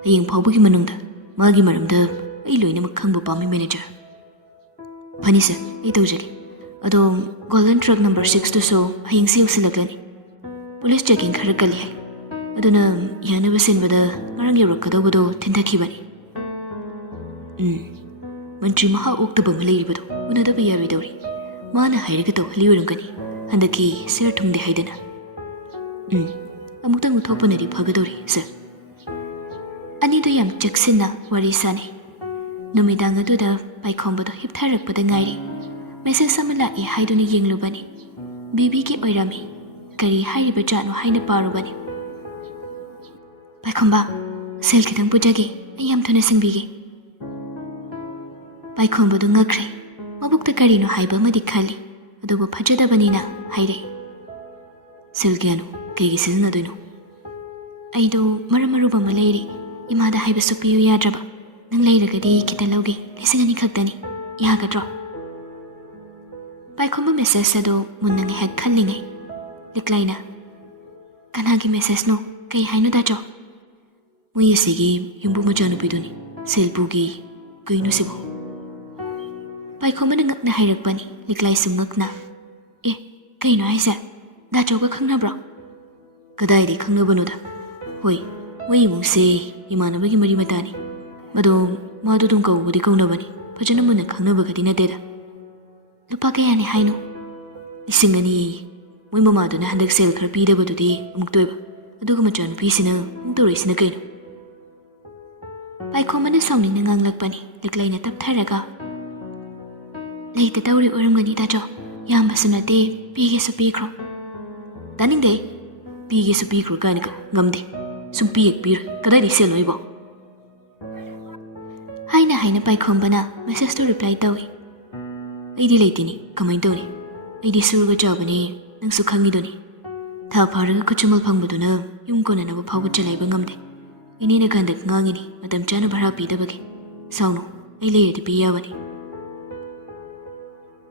ꯍꯌꯦꯡ ꯐꯥꯎꯕꯒꯤ ꯃꯅꯨꯡꯗ ꯃꯥꯒꯤ ꯃꯔꯝꯗ ꯑꯩ ꯂꯣꯏꯅꯃꯛ ꯈꯪꯕ ꯄꯥꯝꯃꯤ ꯃꯦꯅꯦꯖꯔ ꯐꯅꯤ ꯁꯔ ꯑꯩ ꯇꯧꯖꯒꯦ ꯑꯗꯣ ꯒꯣꯜꯗꯟ ꯇ꯭ꯔꯛ ꯅꯝꯕꯔ 6ꯇꯨꯁꯨ ꯍꯌꯦꯡꯁꯤ ꯌꯧꯁꯤꯜꯂꯛꯂꯅꯤ ꯄꯨꯂꯤꯁ ꯆꯦꯀꯤꯡ ꯈꯔ ꯀꯜꯂꯤ ꯍꯥꯏ ꯑꯗꯨꯅ ꯌꯥꯅꯕ ꯁꯤꯟꯕꯗ ꯉꯔꯥꯡ ꯌꯧꯔꯛꯀꯗꯧꯕꯗꯣ ꯊꯤꯟꯊꯈꯤꯕꯅꯤ ꯃꯟꯇ꯭ꯔꯤ ꯃꯍꯥ ꯑꯣꯛꯇꯕ ꯑꯃ ꯂꯩꯔꯤꯕꯗꯣ ꯎꯅꯗꯕ ꯌꯥꯔꯣꯏꯗꯧꯔꯤ ꯃꯥꯅ ꯍꯥꯏꯔꯒ ꯇꯧꯍꯜꯂꯤ ꯑꯣꯏꯔꯝꯒꯅꯤ ꯍꯟꯗꯛꯀꯤ ꯁꯦꯌꯔ ꯊꯨꯡꯗꯦ ꯍꯥꯏꯗꯅ ꯑꯃꯨꯛꯇꯪ ꯎꯠꯊꯣꯛꯄꯅꯗꯤ ꯐꯒꯗꯧꯔꯤ ꯁꯔ ꯑꯅꯤꯗꯨ ꯌꯥꯝ ꯆꯦꯛꯁꯤꯟꯅ ꯋꯥꯔꯤ ꯁꯥꯅꯩ ꯅꯨꯃꯤꯗꯥꯡ ꯑꯗꯨꯗ ꯄꯥꯏꯈꯣꯝꯕꯗꯣ ꯍꯤꯞꯊꯔꯛꯄꯗ ꯉꯥꯏꯔꯤ ꯃꯦꯁꯦꯖ ꯑꯃ ꯂꯥꯛꯏ ꯍꯥꯏꯗꯨꯅ ꯌꯦꯡꯂꯨꯕꯅꯤ ꯕꯤꯕꯤꯒꯤ ꯑꯣꯏꯔꯝꯃꯤ ꯀꯔꯤ ꯍꯥꯏꯔꯤꯕ ꯖꯥꯠꯅꯣ ꯍꯥꯏꯅ ꯄꯥꯔꯨꯕꯅꯤ ꯄꯥꯏꯈꯣꯝꯕ ꯁꯦꯜ ꯈꯤꯇꯪ ꯄꯨꯖꯒꯦ ꯑꯩ ꯌꯥꯝ ꯊꯨꯅ ꯁꯤꯟꯕꯤꯒꯦ ꯄꯥꯏꯈꯣꯝꯕꯗꯨ ꯉꯛꯈ꯭ꯔꯦ ꯃꯕꯨꯛꯇ ꯀꯔꯤꯅꯣ ꯍꯥꯏꯕ ꯑꯃꯗꯤ ꯈꯜꯂꯤ ꯑꯗꯨꯕꯨ ꯐꯖꯗꯕꯅꯤꯅ ꯍꯥꯏꯔꯛꯏ ꯁꯦꯜ ꯀꯌꯥꯅꯣ ꯀꯩꯒꯤ ꯁꯤꯖꯤꯟꯅꯗꯣꯏꯅꯣ ꯑꯩꯗꯣ ꯃꯔꯝ ꯑꯔꯨꯕ ꯑꯃ ꯂꯩꯔꯤ ꯏꯃꯥꯗ ꯍꯥꯏꯕꯁꯨ ꯄꯤꯌꯨ ꯌꯥꯗ꯭ꯔꯕ ꯅꯪ ꯂꯩꯔꯒꯗꯤ ꯈꯤꯇ ꯂꯧꯒꯦ 2,000 ꯈꯛꯇꯅꯤ ꯌꯥꯒꯗ꯭ꯔꯣ ꯄꯥꯏꯈꯣꯝꯕ ꯃꯦꯁꯦꯖ ꯑꯗꯨ ꯃꯨꯟꯅ ꯉꯥꯏꯍꯥꯛ ꯈꯜꯂꯤꯉꯩ ꯂꯤꯛꯂꯥꯏꯅ ꯀꯅꯥꯒꯤ ꯃꯦꯁꯦꯖꯅꯣ ꯀꯩ ꯍꯥꯏꯅꯣ ꯗꯥꯆꯧ ꯃꯣꯏ ꯑꯁꯤꯒꯤ ꯌꯨꯝꯕꯨ ꯃꯆꯥꯅꯨꯄꯤꯗꯨꯅꯤ ꯁꯦꯜ ꯄꯨꯒꯤ ꯀꯩꯅꯣ ꯁꯤꯕꯣ ꯄꯥꯏꯈꯣꯝꯕꯅ ꯉꯛꯅ ꯍꯥꯏꯔꯛꯄꯅꯤ ꯂꯤꯛꯂꯥꯏꯁꯨ ꯉꯛꯅ ꯀꯩꯅꯣ ꯍꯥꯏꯁꯦ ꯗꯥꯆꯧꯒ ꯈꯪꯅꯕ꯭ꯔꯣ ꯀꯗꯥꯏꯗꯒꯤ ꯈꯪꯅꯕꯅꯣꯗ ꯍꯣꯏ ꯃꯣꯏ ꯏꯃꯨꯡꯁꯦ ꯏꯃꯥꯟꯅꯕꯒꯤ ꯃꯔꯤ ꯃꯇꯥꯅꯤ ꯑꯗꯣ ꯃꯥꯗꯣ ꯑꯗꯨꯝ ꯀꯧꯕꯗꯤ ꯀꯧꯅꯕꯅꯤ ꯐꯖꯅ ꯃꯨꯟꯅ ꯈꯪꯅꯕꯒꯗꯤ ꯅꯠꯇꯦꯗ ꯂꯨꯄꯥ ꯀꯌꯥꯅꯤ ꯍꯥꯏꯅꯣ 2,000 ꯃꯣꯏ ꯃꯃꯥꯗꯨꯅ ꯍꯟꯗꯛ ꯁꯦꯜ ꯈꯔ ꯄꯤꯗꯕꯗꯨꯗꯤ ꯑꯃꯨꯛ ꯇꯣꯏꯕ ꯑꯗꯨꯒ ꯃꯆꯥꯅꯨꯄꯤꯁꯤꯅ ꯑꯃꯨꯛ ꯇꯧꯔꯛꯏꯁꯤꯅ ꯀꯩꯅꯣ ꯄꯥꯏꯈꯣꯝꯕꯅ ꯁꯥꯎꯅꯤꯡꯅ ꯉꯥꯡꯂꯛꯄꯅꯤ ꯂꯤꯛꯂꯩꯅ ꯇꯞꯊꯔꯒ ꯂꯩꯇ ꯇꯧꯔꯤ ꯑꯣꯏꯔꯝꯒꯅꯤ ꯗꯥꯆꯧ ꯌꯥꯝꯕꯁꯨ ꯅꯠꯇꯦ ꯄꯤꯒꯦꯁꯨ ꯄꯤꯈ꯭ꯔꯣ ꯇꯥꯅꯤꯡꯗꯦ ꯄꯤꯒꯦꯁꯨ ꯄꯤꯈ꯭ꯔꯣ ꯀꯥꯏꯅꯀ ꯉꯝꯗꯦ ꯁꯨꯝ ꯄꯤꯔꯣꯏ ꯀꯗꯥꯏꯗꯒꯤ ꯁꯦꯜ ꯅꯣꯏꯕꯣ ꯍꯥꯏꯅ ꯄꯥꯏꯈꯣꯝꯕꯅ ꯃꯦꯁꯦꯖꯇꯨ ꯔꯤꯄ꯭ꯂꯥꯏ ꯇꯧꯏ ꯑꯩꯗꯤ ꯂꯩꯇꯦꯅꯤ ꯀꯃꯥꯏꯅ ꯇꯧꯅꯤ ꯑꯩꯗꯤ ꯁꯨꯔꯒ ꯆꯥꯕꯅꯤ ꯅꯪꯁꯨ ꯈꯪꯉꯤꯗꯨꯅꯤ ꯊꯥ ꯐꯥꯔꯒ ꯈꯨꯠꯁꯨꯃꯜ ꯐꯪꯕꯗꯨꯅ ꯌꯨꯝ ꯀꯣꯟꯅꯅꯕ ꯐꯥꯎꯕ ꯆꯂꯥꯏꯕ ꯉꯝꯗꯦ ꯏꯅꯦꯅ ꯀꯥꯟꯗꯛ ꯉꯥꯡꯉꯤꯅꯤ ꯃꯇꯝ ꯆꯥꯅ ꯚꯔꯥ ꯄꯤꯗꯕꯒꯤ ꯁꯥꯎꯅꯨ ꯑꯩ ꯂꯩꯔꯗꯤ ꯄꯤ ꯌꯥꯕꯅꯤ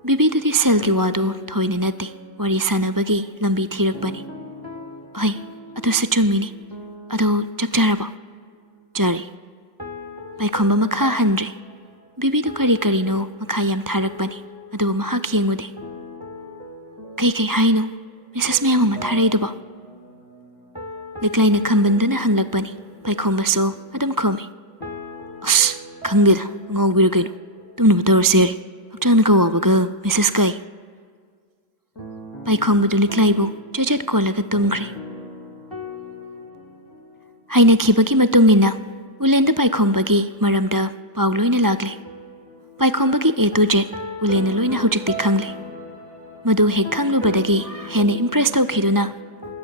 ꯕꯤꯕꯤꯗꯨꯗꯤ ꯁꯦꯜꯒꯤ ꯋꯥꯗꯨ ꯊꯣꯏꯅ ꯅꯠꯇꯦ ꯋꯥꯔꯤ ꯁꯥꯟꯅꯕꯒꯤ ꯂꯝꯕꯤ ꯊꯤꯔꯛꯄꯅꯤ ꯍꯣꯏ ꯑꯗꯨꯁꯨ ꯆꯨꯝꯃꯤꯅꯤ ꯑꯗꯣ ꯆꯥꯛ ꯆꯥꯔꯕꯣ ꯆꯥꯔꯤ ꯄꯥꯏꯈꯣꯝꯕ ꯃꯈꯥ ꯍꯟꯗ꯭ꯔꯦ ꯕꯤꯕꯤꯗꯨ ꯀꯔꯤꯅꯣ ꯃꯈꯥ ꯌꯥꯝ ꯊꯥꯔꯛꯄꯅꯤ ꯑꯗꯨꯕꯨ ꯃꯍꯥꯛ ꯌꯦꯡꯉꯨꯗꯦ ꯀꯩ ꯍꯥꯏꯅꯣ ꯃꯦꯁꯦꯖ ꯃꯌꯥꯝ ꯑꯃ ꯊꯥꯔꯛꯏꯗꯨꯕꯣ ꯂꯤꯛꯂꯥꯏꯅ ꯈꯝꯕꯟꯗꯨꯅ ꯍꯪꯂꯛꯄꯅꯤ ꯄꯥꯏꯈꯣꯝꯕꯁꯨ ꯑꯗꯨꯝ ꯈꯨꯝꯃꯤ ꯑꯁ ꯈꯪꯗꯦꯗ ꯉꯥꯎꯕꯤꯔ ꯀꯩꯅꯣ ꯇꯨꯝꯅꯕ ꯇꯧꯔꯁꯦ ꯌꯥꯔꯤ ꯍꯛꯆꯥꯡꯅ ꯀꯋꯥꯕꯒ ꯃꯦꯁꯦꯖ ꯀꯥꯏ ꯄꯥꯏꯈꯣꯝꯕꯗꯨ ꯂꯤꯛꯂꯥꯏꯕꯨ ꯆꯖꯠ ꯀꯣꯜꯂꯒ ꯇꯨꯝꯈ꯭ꯔꯦ ꯍꯥꯏꯅꯈꯤꯕꯒꯤ ꯃꯇꯨꯡ ꯏꯟꯅ ꯎꯂꯦꯟꯗ ꯄꯥꯏꯈꯣꯝꯕꯒꯤ ꯃꯔꯝꯗ ꯄꯥꯎ ꯂꯣꯏꯅ ꯂꯥꯛꯂꯦ ꯄꯥꯏꯈꯣꯝꯕꯒꯤ A to Z ꯎꯂꯦꯟꯅ ꯂꯣꯏꯅ ꯍꯧꯖꯤꯛꯇꯤ ꯈꯪꯂꯦ ꯃꯗꯨ ꯍꯦꯛ ꯈꯪꯂꯨꯕꯗꯒꯤ ꯍꯦꯟꯅ ꯏꯝꯄ꯭ꯔꯦꯁ ꯇꯧꯈꯤꯗꯨꯅ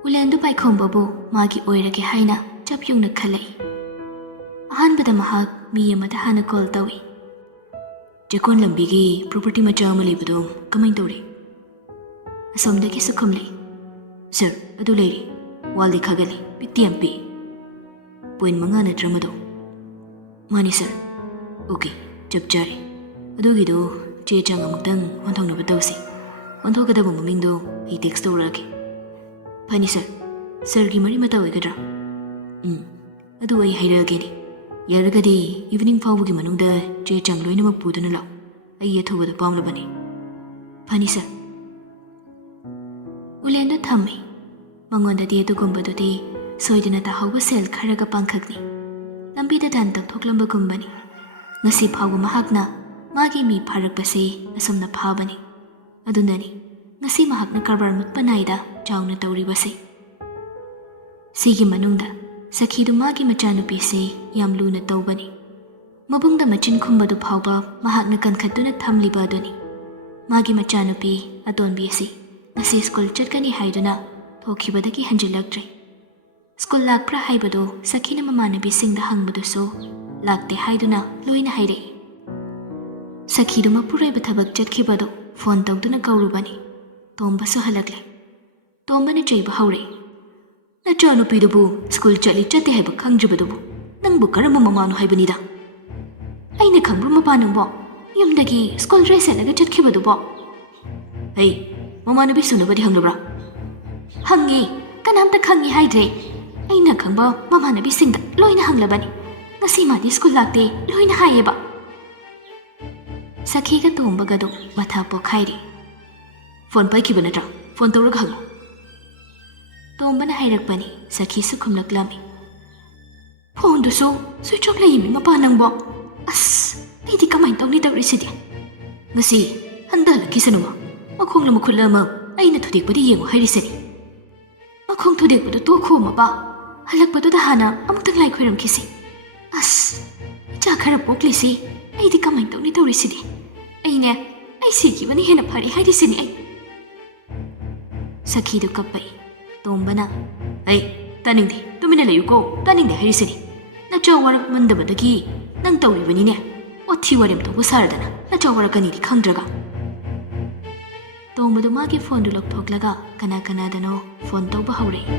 ꯎꯂꯦꯟꯗꯨ ꯄꯥꯏꯈꯣꯝꯕꯕꯨ ꯃꯥꯒꯤ ꯑꯣꯏꯔꯒꯦ ꯍꯥꯏꯅ ꯆꯞ ꯌꯨꯡꯅ ꯈꯜꯂꯛꯏ ꯑꯍꯥꯟꯕꯗ ꯃꯍꯥꯛ ꯃꯤ ꯑꯃꯗ ꯍꯥꯟꯅ ꯀꯣꯜ ꯇꯧꯏ ꯆꯦꯛꯀꯣꯟ ꯂꯝꯕꯤꯒꯤ ꯄ꯭ꯔꯣꯄꯔꯇꯤ ꯃꯆꯥ ꯑꯃ ꯂꯩꯕꯗꯣ ꯀꯃꯥꯏꯅ ꯇꯧꯔꯤ ꯑꯁꯣꯝꯗꯒꯤꯁꯨ ꯈꯨꯝꯂꯛꯏ ꯁꯔ ꯑꯗꯨ ꯂꯩꯔꯤ ꯋꯥꯜꯗꯤ ꯈꯥꯒꯠꯂꯤ ꯄꯤꯛꯇꯤ ꯌꯥꯝ ꯄꯤꯛꯏ ꯄꯣꯏꯟ 5 ꯅꯠꯇ꯭ꯔ ꯃꯗꯣ ꯃꯥꯅꯤ ꯁꯔ ꯑꯣꯀꯦ ꯆꯞ ꯆꯥꯔꯦ ꯑꯗꯨꯒꯤꯗꯣ ꯆꯦ ꯆꯥꯡ ꯑꯃꯨꯛꯇꯪ ꯑꯣꯟꯊꯣꯛꯅꯕ ꯇꯧꯁꯤ ꯑꯣꯟꯊꯣꯛꯀꯗꯕ ꯃꯃꯤꯡꯗꯣ ꯑꯩ ꯇꯦꯛꯁ ꯇꯧꯔꯛꯑꯒꯦ ꯐꯅꯤ ꯁꯔ ꯁꯔꯒꯤ ꯃꯔꯤ ꯃꯇꯥ ꯑꯣꯏꯒꯗ꯭ꯔꯥ ꯑꯗꯨ ꯑꯩ ꯍꯩꯔꯛꯑꯒꯦꯅꯦ ꯌꯥꯔꯒꯗꯤ ꯏꯚꯤꯅꯤꯡ ꯐꯥꯎꯕꯒꯤ ꯃꯅꯨꯡꯗ ꯆꯦ ꯆꯥꯡ ꯂꯣꯏꯅꯃꯛ ꯄꯨꯗꯨꯅ ꯂꯥꯛꯎ ꯑꯩ ꯑꯊꯨꯕꯗ ꯄꯥꯝꯂꯕꯅꯤ ꯐꯅꯤ ꯁꯔ ꯎꯂꯦꯟꯗꯨ ꯊꯝꯃꯤ ꯃꯉꯣꯟꯗꯗꯤ ꯑꯗꯨꯒꯨꯝꯕꯗꯨꯗꯤ ꯁꯣꯏꯗꯅ ꯇꯥꯍꯧꯕ ꯁꯦꯜ ꯈꯔꯒ ꯄꯥꯡꯈꯛꯅꯤ ꯂꯝꯕꯤꯗ ꯗꯥꯟ ꯇꯧꯊꯣꯛꯂꯝꯕꯒꯨꯝꯕꯅꯤ ꯉꯁꯤ ꯐꯥꯎꯕ ꯃꯍꯥꯛꯅ ꯃꯥꯒꯤ ꯃꯤ ꯐꯥꯔꯛꯄꯁꯤ ꯑꯁꯨꯝꯅ ꯐꯥꯕꯅꯤ ꯑꯗꯨꯅꯅꯤ ꯉꯁꯤ ꯃꯍꯥꯛꯅ ꯀꯔꯕꯥꯔ ꯃꯨꯠꯄ ꯅꯥꯏꯗ ꯆꯥꯎꯅ ꯇꯧꯔꯤꯕꯁꯤ ꯁꯤꯒꯤ ꯃꯅꯨꯡꯗ ꯁꯈꯤꯗꯨ ꯃꯥꯒꯤ ꯃꯆꯥꯅꯨꯄꯤꯁꯤ ꯌꯥꯝ ꯂꯨꯅ ꯇꯧꯕꯅꯤ ꯃꯕꯨꯡꯗ ꯃꯆꯤꯟ ꯈꯨꯝꯕꯗꯨ ꯐꯥꯎꯕ ꯃꯍꯥꯛꯅ ꯀꯟꯈꯠꯇꯨꯅ ꯊꯝꯂꯤꯕ ꯑꯗꯨꯅꯤ ꯃꯥꯒꯤ ꯃꯆꯥꯅꯨꯄꯤ ꯑꯇꯣꯟꯕꯤ ꯑꯁꯤ ꯉꯁꯤ ꯁ꯭ꯀꯨꯜ ꯆꯠꯀꯅꯤ ꯍꯥꯏꯗꯨꯅ ꯊꯣꯛꯈꯤꯕꯗꯒꯤ ꯍꯟꯖꯤꯜꯂꯛꯇ꯭ꯔꯤ ꯁ꯭ꯀꯨꯜ ꯂꯥꯛꯄ꯭ꯔꯥ ꯍꯥꯏꯕꯗꯨ ꯁꯈꯤꯅ ꯃꯃꯥꯟꯅꯕꯤꯁꯤꯡꯗ ꯍꯪꯕꯗꯨꯁꯨ ꯂꯥꯛꯇꯦ ꯍꯥꯏꯗꯨꯅ ꯂꯣꯏꯅ ꯍꯥꯏꯔꯛꯏ ꯁꯈꯤꯗꯨ ꯃꯄꯨꯔꯣꯏꯕ ꯊꯕꯛ ꯆꯠꯈꯤꯕꯗꯨ ꯐꯣꯟ ꯇꯧꯗꯨꯅ ꯀꯧꯔꯨꯕꯅꯤ ꯇꯣꯝꯕꯁꯨ ꯍꯜꯂꯛꯂꯦ ꯇꯣꯝꯕꯅ ꯆꯩꯕ ꯍꯧꯔꯛꯏ ꯅꯆꯥꯅꯨꯄꯤꯗꯨꯕꯨ ꯁ꯭ꯀꯨꯜ ꯆꯠꯂꯤ ꯆꯠꯇꯦ ꯍꯥꯏꯕ ꯈꯪꯗ꯭ꯔꯤꯕꯗꯨꯕꯨ ꯅꯪꯕꯨ ꯀꯔꯝꯕ ꯃꯃꯥꯅꯣ ꯍꯥꯏꯕꯅꯤꯗ ꯑꯩꯅ ꯈꯪꯕ꯭ꯔꯣ ꯃꯄꯥ ꯅꯪꯕꯣ ꯌꯨꯝꯗꯒꯤ ꯁ꯭ꯀꯨꯜ ꯗ꯭ꯔꯦꯁ ꯁꯦꯠꯂꯒ ꯆꯠꯈꯤꯕꯗꯨꯕꯣ ꯍꯩ ꯃꯃꯥꯟꯅꯕꯤ ꯁꯨꯅꯕꯗꯤ ꯍꯪꯂꯕ꯭ꯔꯥ ꯍꯪꯉꯤ ꯀꯅꯥꯝꯇ ꯈꯪꯉꯤ ꯍꯥꯏꯗ꯭ꯔꯦ ꯑꯩꯅ ꯈꯪꯕ ꯃꯃꯥꯟꯅꯕꯤꯁꯤꯡꯗ ꯂꯣꯏꯅ ꯍꯪꯂꯕꯅꯤ ꯉꯁꯤ ꯃꯥꯗꯤ ꯁ꯭ꯀꯨꯜ ꯂꯥꯛꯇꯦ ꯂꯣꯏꯅ ꯍꯥꯏꯌꯦꯕ ꯁꯈꯤꯒ ꯇꯣꯝꯕꯒꯗꯣ ꯃꯊꯥ ꯄꯣꯛꯈꯥꯏꯔꯤ ꯐꯣꯟ ꯄꯥꯏꯈꯤꯕ ꯅꯠꯇ꯭ꯔꯥ ꯐꯣꯟ ꯇꯧꯔꯒ ꯍꯪꯉꯨ ꯇꯣꯝꯕꯅ ꯍꯥꯏꯔꯛꯄꯅꯤ ꯁꯈꯤꯁꯨ ꯈꯨꯝꯂꯛꯂꯝꯃꯤ ꯐꯣꯟꯗꯨꯁꯨ ꯁ꯭ꯋꯤꯆ ꯑꯣꯐ ꯂꯩꯌꯦꯃꯤ ꯃꯄꯥ ꯅꯪꯕꯣ ꯑꯁ ꯑꯩꯗꯤ ꯀꯃꯥꯏꯅ ꯇꯧꯅꯤ ꯇꯧꯔꯤꯁꯤꯗꯤ ꯉꯁꯤ ꯍꯟꯊꯍꯜꯂꯛꯈꯤꯁꯅꯨꯃ ꯃꯈꯣꯡꯂ ꯃꯈꯨꯠꯂ ꯑꯃ ꯑꯩꯅ ꯊꯨꯗꯦꯛꯄꯗꯤ ꯌꯦꯡꯉꯨ ꯍꯥꯏꯔꯤꯁꯤꯅꯤ ꯃꯈꯣꯡ ꯊꯨꯗꯦꯛꯄꯗꯣ ꯇꯣꯛꯈꯣ ꯃꯄꯥ ꯍꯜꯂꯛꯄꯗꯨꯗ ꯍꯥꯟꯅ ꯑꯃꯨꯛꯇꯪ ꯂꯥꯏ ꯈꯣꯏꯔꯝꯈꯤꯁꯤ ꯑꯁ ꯏꯆꯥ ꯈꯔ ꯄꯣꯛꯂꯤꯁꯤ ꯑꯩꯗꯤ ꯀꯃꯥꯏꯅ ꯇꯧꯅꯤ ꯇꯧꯔꯤꯁꯤꯗꯤ ꯑꯩ ꯁꯤꯈꯤꯕꯅ ꯍꯦꯟꯅ ꯐꯔꯦ ꯍꯥꯏꯔꯤꯁꯤꯅꯤ ꯑꯩ ꯁꯈꯤꯗꯨ ꯀꯞꯄꯛꯏ ꯇꯣꯝꯕꯅ ꯑꯩ ꯇꯥꯅꯤꯡꯗꯦ ꯇꯨꯃꯤꯟꯅ ꯂꯩꯌꯨꯀꯣ ꯇꯥꯅꯤꯡꯗꯦ ꯍꯥꯏꯔꯤꯁꯤꯅꯤ ꯅꯆꯥ ꯋꯥꯔꯛꯃꯟꯗꯕꯗꯒꯤ ꯅꯪ ꯇꯧꯔꯤꯕꯅꯤꯅꯦ ꯋꯥꯊꯤ ꯋꯥꯔꯦꯝ ꯇꯧꯕ ꯁꯥꯔꯗꯅ ꯅꯆꯥ ꯋꯥꯔꯛꯀꯅꯤꯗꯤ ꯈꯪꯗ꯭ꯔꯒ ꯇꯣꯝꯕꯗꯨ ꯃꯥꯒꯤ ꯐꯣꯟꯗꯨ ꯂꯧꯊꯣꯛꯂꯒ ꯀꯅꯥ ꯀꯅꯥꯗꯅꯣ ꯐꯣꯟ ꯇꯧꯕ ꯍꯧꯔꯛꯏ